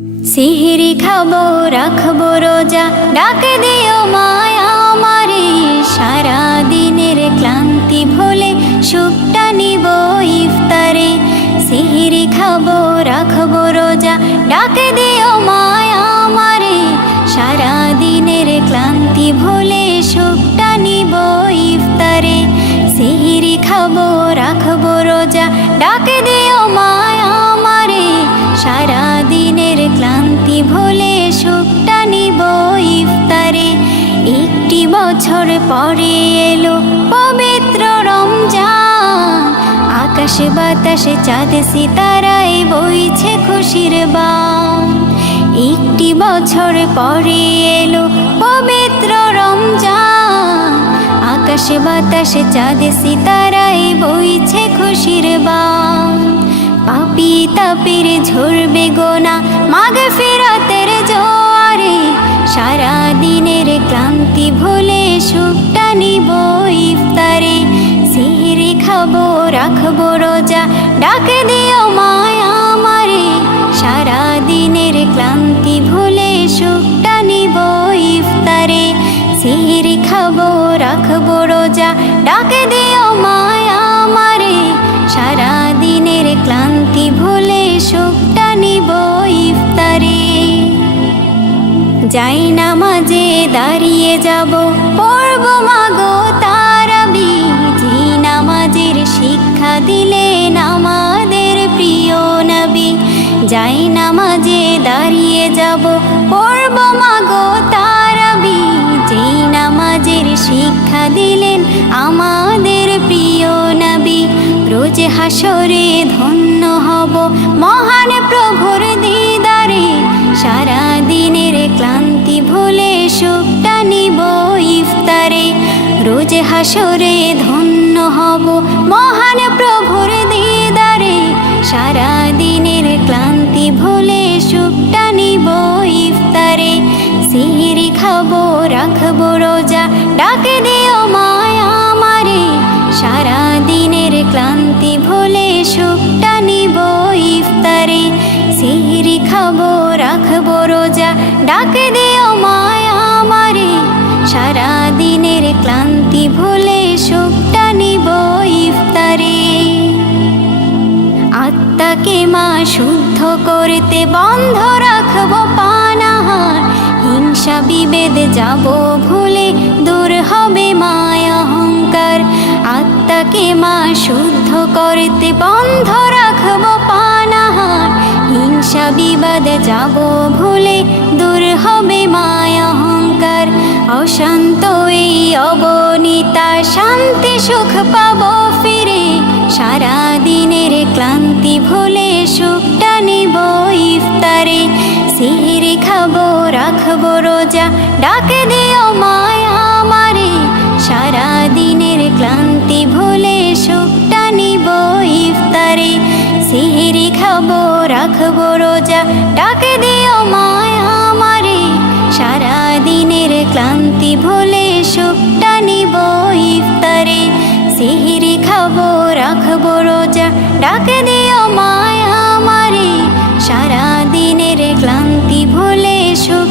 সিহরি খাবো রাখবো রোজা, ডাক দিও মায়া আমারে। সারা দিনের ক্লান্তি ভুলে সুখটা নিব ইফতারে। সিহরি খাবো রাখবো রোজা, ডাক দিও মায়া আমারে। সারা দিনের ক্লান্তি ভুলে সুখটা নিব ইফতারে। সিহরি খাবো রাখবো রোজা, ডাক দিও মায়া আমারে। সারা দিনের ক্লান্তি ভুলে সুখটা নিব ইফতারে। একটি বছর পরে এলো পবিত্র রমজান, আকাশে বাতাসে চাঁদ সিতারায় বইছে খুশির বান। একটি বছর পরে এলো পবিত্র রমজান, আকাশে বাতাসে চাঁদ সিতারায় বইছে খুশির বান। পাপী তাপের ঝরবে গোনা মাগফিরাতের জোয়ারে। সারা দিনের ক্লান্তি ভুলে সুখটা নিব ইফতারে। সিহরি খাবো রাখবো রোজা, ডাক দিও মায়া আমারে। সারা দিনের ক্লান্তি ভুলে সুখটা নিব ইফতারে। সিহরি খাবো রাখবো রোজা, ডাক দিও মায়া আমারে। সারা দিনের ক্লান্তি ভুলে সুখটা নিব ইফতারে। যাই নামাজে দাঁড়িয়ে যাব, পড়ব মাগো তারাবি। যে নামাজের শিক্ষা দিলেন আমাদের প্রিয় নবী। যাই নামাজে দাঁড়িয়ে যাব, পড়ব মাগো তারাবি। যে নামাজের শিক্ষা দিলেন আমাদের প্রিয় নবী। রোজ হাসরে ধন্য হব মহান প্রভুর দিদারে। সারা দিনের ক্লান্তি ভুলে সুখটা নিব ইফতারে। রোজ হাসরে ধন্য হব মহান প্রভুর দিদারে। সারা দিনের ক্লান্তি ভুলে সুখটা নিব ইফতারে। সিহরি খাবো রাখবো রোজা, ডাক দিও মায়া আমারে। সারা দিনের ক্লান্তি ভুলে সুখটা নিব ইফতারে। সিহরি খাবো রাখবো রোজা, ডাক দিও মায়া আমারে। সারা দিনের ক্লান্তি ভুলে সুখটা নিব ইফতারে। আত্মাকে মা শুদ্ধ করতে বন্ধ রাখবো পানাহার। হিংসা বিভেদ যাব ভুলে দূর হবে মায়া অহংকার। আত্মাকে মা শুদ্ধ করতে বন্ধ রাখবো পানাহার। হিংসা বিবাদ যাব ভুলে দূর হবে মায়া অহংকার। অশান্ত এই অবনীতা শান্তি সুখ পাবো ফিরে। সারা দিনের ক্লান্তি ভুলে সুখটা নিব ইফতারে। সিহরি খাবো রাখবো রোজা, ডাক দিও মায়া আমারে। সারা দিনের ক্লান্তি ভুলে সুখটা নিব ইফতারে। সিহরি খাবো রাখবো রোজা, ডাক দিও মায়া আমারে। সারা দিনের ক্লান্তি ভুলে সুখটা নিব ইফতারে। সিহরি খাবো রাখবো রোজা, ডাক দিও মায়া আমারে। সারা দিনের ক্লান্তি ভুলে সুখ